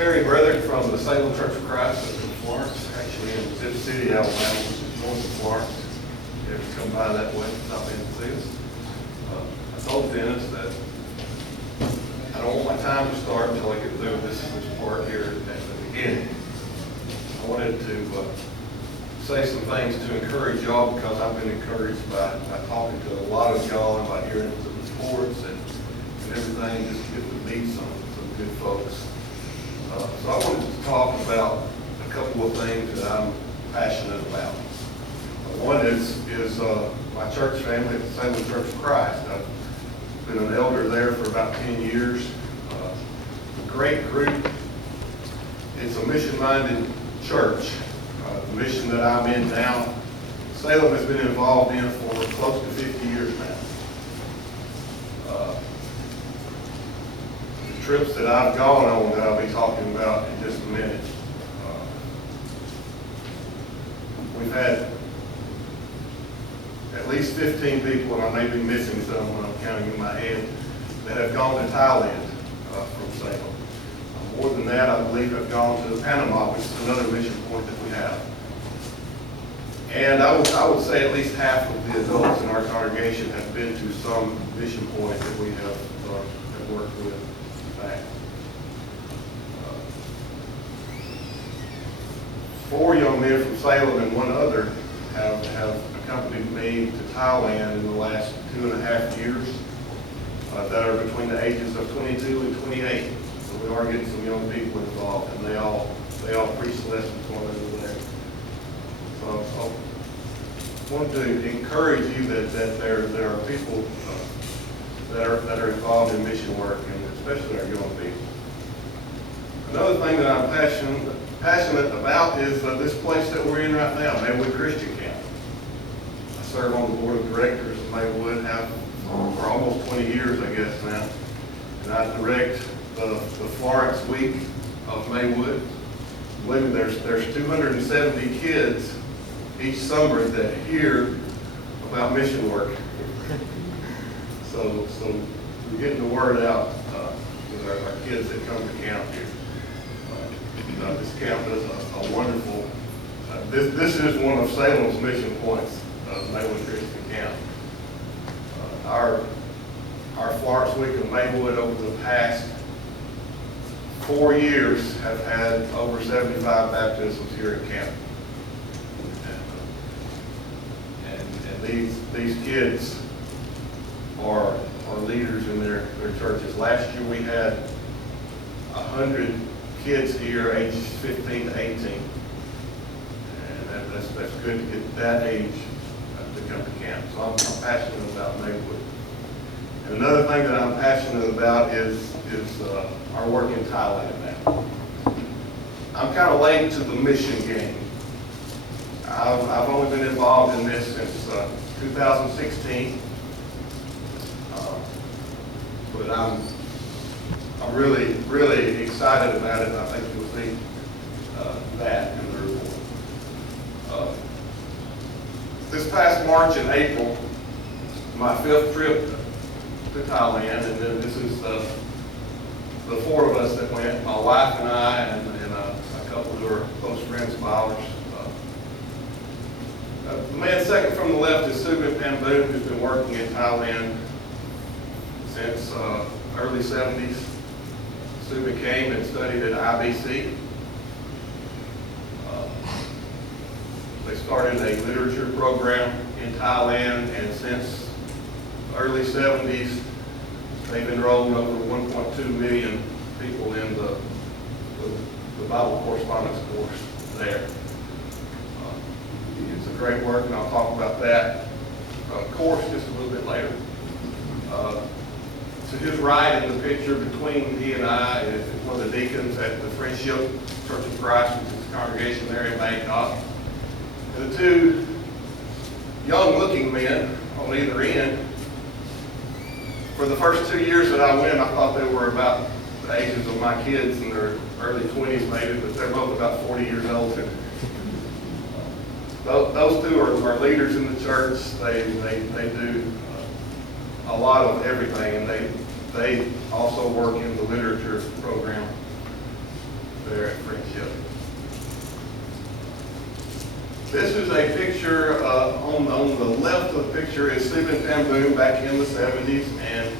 Bretherick from the Salem Church of Christ up in Florence, actually in Zip City, Alabama, which is north of Florence. If you ever come by that way, stop in and see us. I told Dennis that I don't want my time to start until I get through this part here at the beginning. I wanted to say some things to encourage y'all, because I've been encouraged by talking to a lot of y'all and by hearing some reports and everything, just to get to meet some good folks. So I wanted to talk about a couple of things that I'm passionate about. One is my church family at the Salem Church of Christ. I've been an elder there for about 10 years. A great group. It's a mission-minded church. The mission that I'm in now, Salem has been involved in for close to 50 years now. The trips that I've gone on that I'll be talking about in just a minute, we've had at least 15 people, and I may be missing some when I'm counting in my head, that have gone to Thailand from Salem. More than that, I believe have gone to Panama, which is another mission point that we have. And I would say at least half of the adults in our congregation have been to some mission point that we have worked with back. 4 young men from Salem and one other have accompanied me to Thailand in the last 2.5 years that are between the ages of 22 and 28. So we are getting some young people involved, and they all preach lessons while they were there. So I want to encourage you that there are people that are involved in mission work, and especially our young people. Another thing that I'm passionate about is this place that we're in right now, Maywood Christian Camp. I serve on the board of directors of Maywood, have for almost 20 years, I guess now, and I direct the Florence week of Maywood. I believe there's 270 kids each summer that hear about mission work. So we're getting the word out with our kids that come to camp here. This camp does a wonderful, this is one of Salem's mission points, Maywood Christian Camp. Our Florence week of Maywood over the past 4 years have had over 75 baptisms here at camp. And these kids are leaders in their churches. Last year we had 100 kids here ages 15 to 18. And that's good to get that age to come to camp. So I'm passionate about Maywood. And another thing that I'm passionate about is our work in Thailand now. I'm kind of late to the mission game. I've only been involved in this since 2016, but I'm really, really excited about it, and I think you'll see that in the report. This past March and April, my 5th trip to Thailand, and then this is the 4 of us that went, my wife and I, and a couple who are close friends of ours. The man second from the left is Subin Pamboon, who's been working in Thailand since early 70s. Subin came and studied at IBC. They started a literature program in Thailand, and since the early 70s, they've enrolled over 1.2 million people in the Bible correspondence course there. It's a great work, and I'll talk about that course just a little bit later. To his right in the picture between he and I is one of the deacons at the Friendship Church of Christ, which is a congregation there in Bangkok. And the 2 young-looking men on either end, for the first 2 years that I went, I thought they were about the ages of my kids in their early 20s maybe, but they're both about 40 years old. And those 2 are leaders in the church. They do a lot of everything, and they also work in the literature program. there at Friendship. This is a picture, on the left of the picture is Stephen Tamboon back in the 70s, and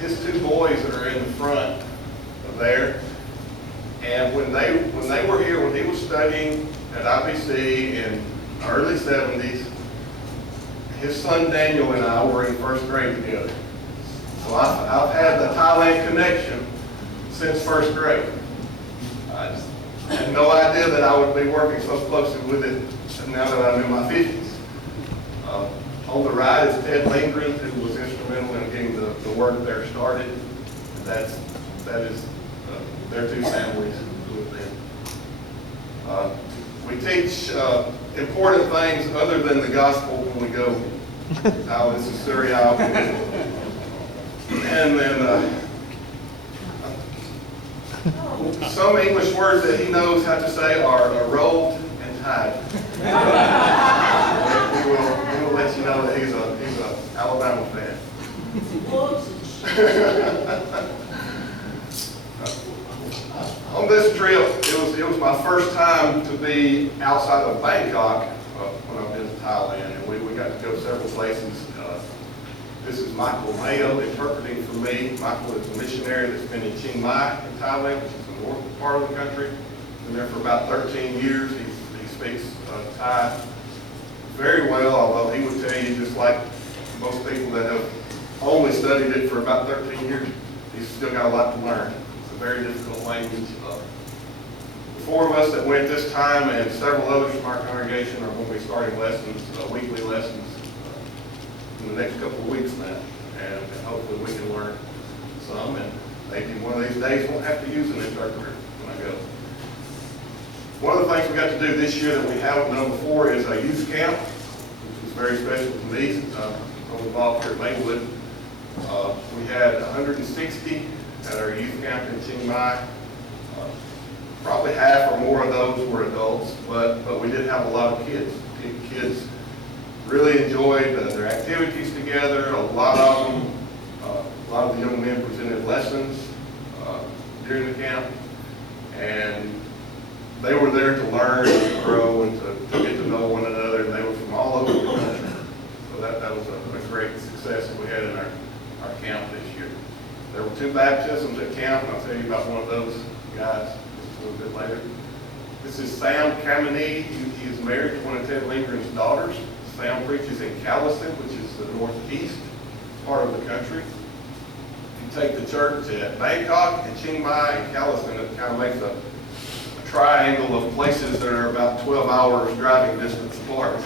his two boys that are in the front there. And when they were here, when he was studying at IPC in the early 70s, his son Daniel and I were in first grade together. So I've had the Thailand connection since first grade. I just had no idea that I would be working so closely with it now that I'm in my 50s. On the right is Ted Lindgren, who was instrumental in getting the work there started. That is their two families who live there. We teach important things other than the gospel when we go out in Syria. And then some English words that he knows how to say are rolled and tied. We will let you know that he's a Alabama fan. On this trip, it was my first time to be outside of Bangkok when I've been to Thailand, and we got to go several places. This is Michael Mayo interpreting for me. Michael is a missionary that's been in Chiang Mai in Thailand, which is the north part of the country. Been there for about 13 years. He speaks Thai very well, although he would tell you, just like most people that have only studied it for about 13 years, he's still got a lot to learn. It's a very difficult language. The four of us that went this time and several others from our congregation are going to be starting lessons, weekly lessons, in the next couple of weeks now. And hopefully we can learn some, and maybe one of these days won't have to use an interpreter when I go. One of the things we got to do this year that we haven't done before is a youth camp, which is very special to me. I'm involved here at Maywood. We had 160 at our youth camp in Chiang Mai. Probably half or more of those were adults, but we did have a lot of kids. Kids really enjoyed their activities together. A lot of the young men presented lessons during the camp, and they were there to learn and to grow and to get to know one another, and they were from all over the country. So that was a great success that we had in our camp this year. There were 2 baptisms at camp, and I'll tell you about one of those guys just a little bit later. This is Sam Kamini. He is married to one of Ted Lindgren's daughters. Sam preaches in Callison, which is the northeast part of the country. If you take the church at Bangkok and Chiang Mai and Callison, it kind of makes a triangle of places that are about 12 hours driving distance apart.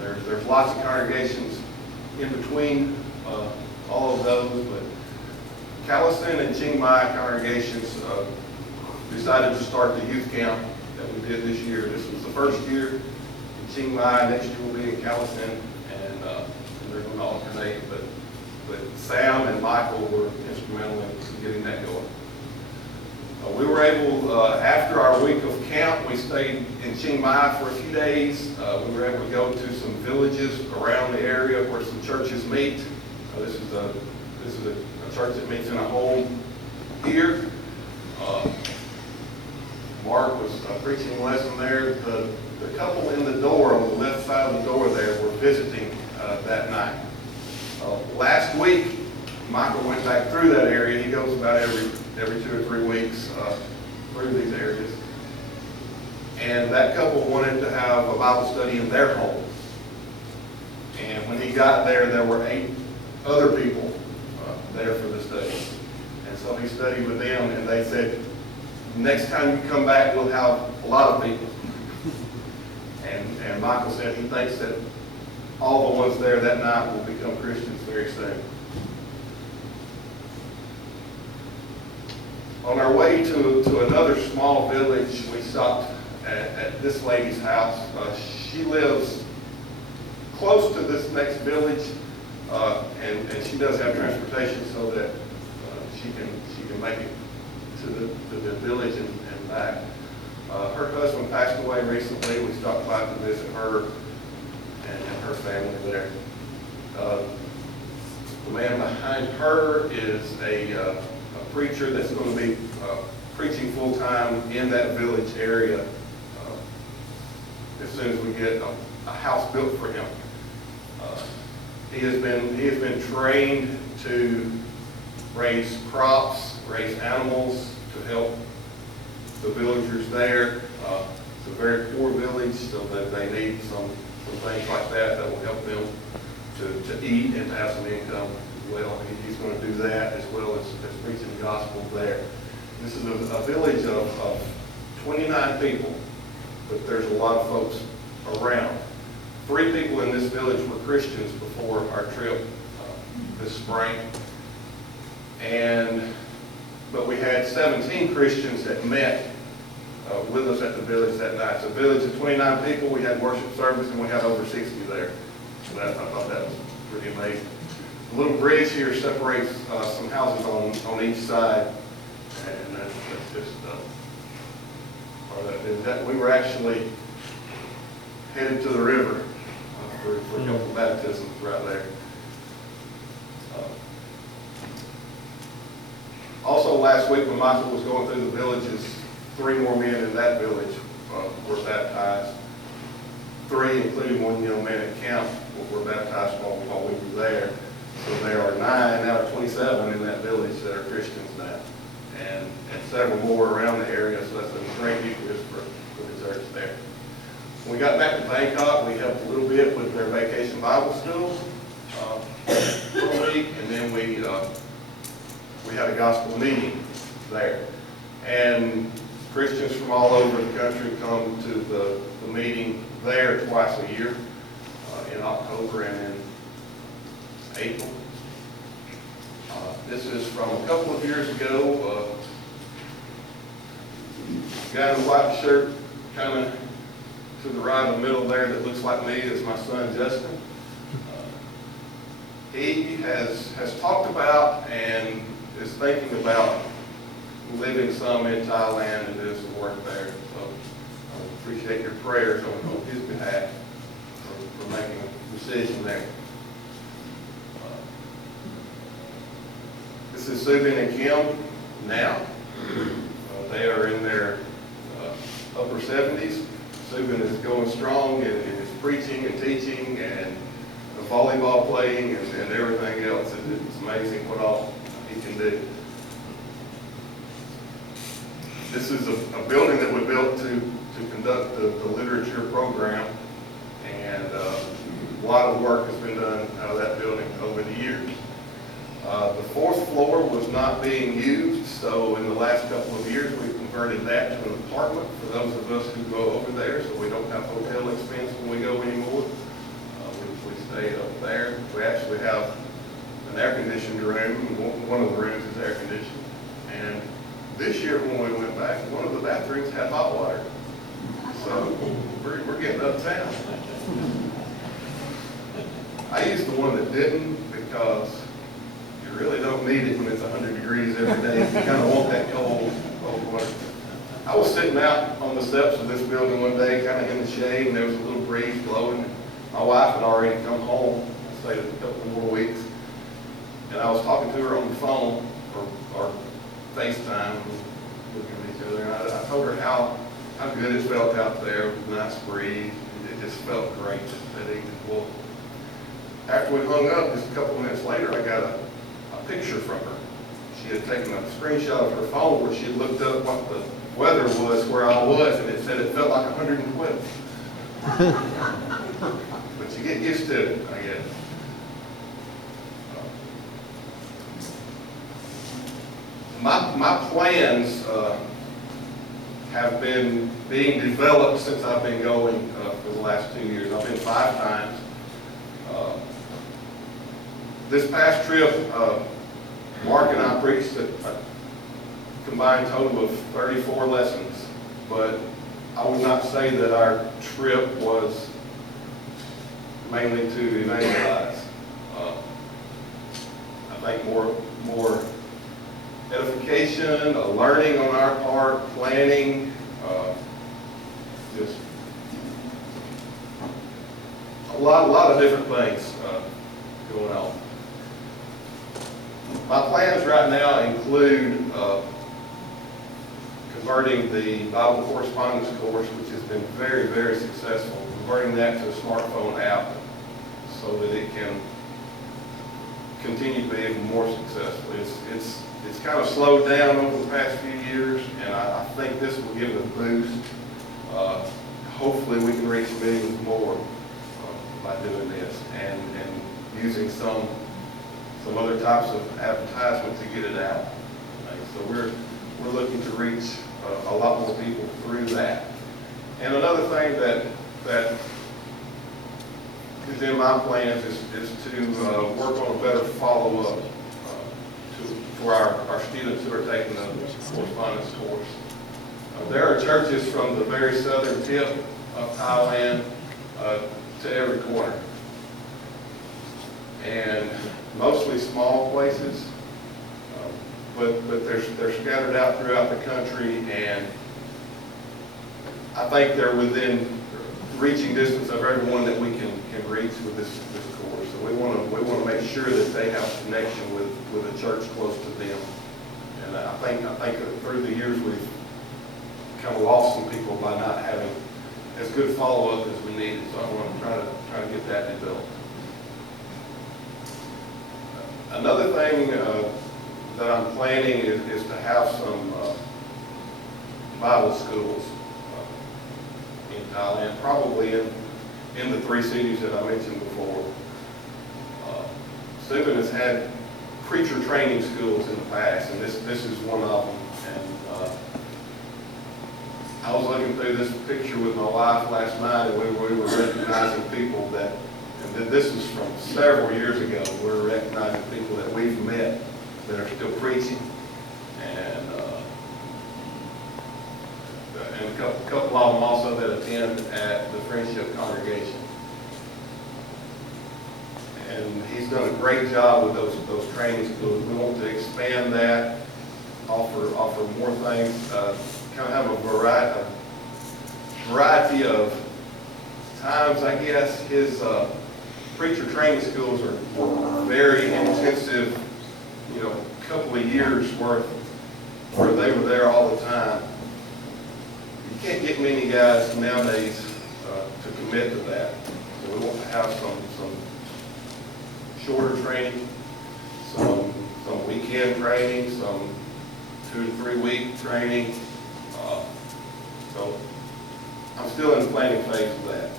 There's lots of congregations in between all of those, but Callison and Chiang Mai congregations decided to start the youth camp that we did this year. This was the first year in Chiang Mai. Next year will be in Callison, and they're going to alternate. But Sam and Michael were instrumental in getting that going. We were able, after our week of camp, we stayed in Chiang Mai for a few days. We were able to go to some villages around the area where some churches meet. This is a church that meets in a home here. Mark was preaching a lesson there. The couple in the door, on the left side of the door there, were visiting that night. Last week, Michael went back through that area. He goes about every 2 or 3 weeks through these areas. And that couple wanted to have a Bible study in their home. And when he got there, there were 8 other people there for the study. And so he studied with them, and they said, next time you come back, we'll have a lot of people. And Michael said he thinks that all the ones there that night will become Christians very soon. On our way to another small village, we stopped at this lady's house. She lives close to this next village, and she does have transportation so that she can make it to the village and back. Her husband passed away recently. We stopped by to visit her and her family there. The man behind her is a preacher that's going to be preaching full-time in that village area as soon as we get a house built for him. He has been trained to raise crops, raise animals, to help the villagers there. It's a very poor village, so that they need some things like that will help them to eat and to have some income as well. He's going to do that as well as preaching the gospel there. This is a village of 29 people, but there's a lot of folks around. 3 people in this village were Christians before our trip this spring. But we had 17 Christians that met with us at the village that night. It's a village of 29 people. We had worship service and we had over 60 there. So I thought that was pretty amazing. The little bridge here separates some houses on each side. And that's just part of that. We were actually headed to the river for a couple of baptisms right there. Also last week when Michael was going through the villages, 3 more men in that village were baptized. 3, including 1 young man at camp, were baptized while we were there. So there are 9 out of 27 in that village that are Christians now. And several more around the area, so that's a great nucleus for the church there. When we got back to Bangkok, we helped a little bit with their vacation Bible school for a week, and then we had a gospel meeting there. And Christians from all over the country come to the meeting there twice a year, in October and in April. This is from a couple of years ago. Guy in the white shirt, kind of to the right in the middle there, that looks like me, is my son Justin. He has talked about and is thinking about living some in Thailand and doing some work there. So I appreciate your prayers on his behalf for making a decision there. This is Subin and Kim now. They are in their upper 70s. Subin is going strong in his preaching and teaching and volleyball playing and everything else. It's amazing what all he can do. This is a building that we built to conduct the literature program, and a lot of work has been done out of that building over the years. The 4th floor was not being used, so in the last couple of years we converted that to an apartment for those of us who go over there, so we don't have hotel expense when we go anymore. We stay up there. We actually have an air-conditioned room. One of the rooms is air-conditioned. And this year when we went back, one of the bathrooms had hot water. So we're getting uptown. I used the one that didn't because you really don't need it when it's 100 degrees every day. You kind of want that cold water. I was sitting out on the steps of this building one day, kind of in the shade, and there was a little breeze blowing. My wife had already come home, stayed a couple more weeks, and I was talking to her on the phone or FaceTime, looking at each other, and I told her how good it felt out there with a nice breeze. It just felt great that evening. Well, after we hung up, just a couple of minutes later, I got a picture from her. She had taken a screenshot of her phone where she had looked up what the weather was where I was, and it said it felt like 112. But you get used to it, I guess. My plans have been being developed since I've been going for the last 2 years. I've been 5 times. This past trip, Mark and I preached a combined total of 34 lessons, but I would not say that our trip was mainly to evangelize. I think more edification, a learning on our part, planning, just a lot of different things going on. My plans right now include converting the Bible correspondence course, which has been very, very successful, converting that to a smartphone app so that it can continue to be even more successful. It's kind of slowed down over the past few years, and I think this will give it a boost. Hopefully we can reach millions more by doing this and using some other types of advertisement to get it out. So we're looking to reach a lot more people through that. And another thing that is in my plans is to work on a better follow-up for our students who are taking the correspondence course. There are churches from the very southern tip of Thailand to every corner, and mostly small places, but they're scattered out throughout the country, and I think they're within reaching distance of everyone that we can reach with this course. So we want to make sure that they have a connection with a church close to them. And I think that through the years we've kind of lost some people by not having as good follow-up as we needed. So I want to try to get that developed. Another thing that I'm planning is to have some Bible schools in Thailand, probably in the 3 cities that I mentioned before. Stephen has had preacher training schools in the past, and this is one of them. And I was looking through this picture with my wife last night, and we were recognizing people that, and this is from several years ago, we're recognizing people that we've met that are still preaching. And a couple of them also that attend at the Friendship Congregation. And he's done a great job with those training schools. We want to expand that, offer more things, kind of have a variety of times. I guess his preacher training schools are very intensive, couple of years worth where they were there all the time. You can't get many guys nowadays to commit to that. So we want to have some shorter training, some weekend training, some 2 to 3 week training. So I'm still in the planning phase of that.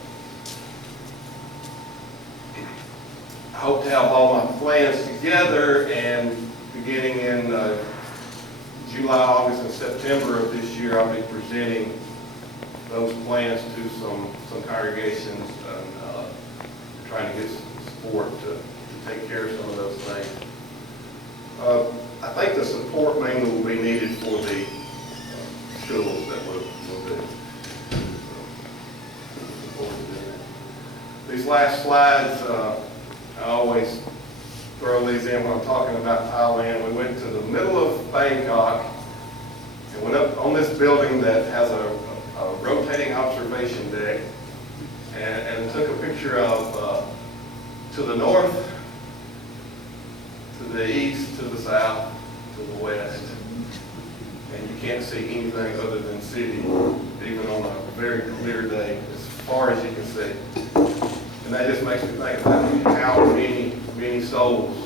I hope to have all my plans together, and beginning in July, August, and September of this year, I'll be presenting those plans to some congregations and trying to get some support to take care of some of those things. I think the support mainly will be needed for the schools that we'll do. These last slides, I always throw these in when I'm talking about Thailand. We went to the middle of Bangkok and went up on this building that has a rotating observation deck, and took a picture of to the north, to the east, to the south, to the west. And you can't see anything other than city, even on a very clear day, as far as you can see. And that just makes me think about how many souls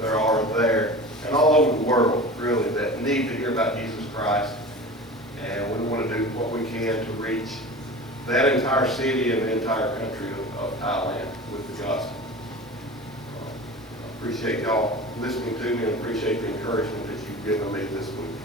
there are there, and all over the world, really, that need to hear about Jesus Christ. And we want to do what we can to reach that entire city and the entire country of Thailand with the gospel. I appreciate y'all listening to me, and appreciate the encouragement that you've given me this week.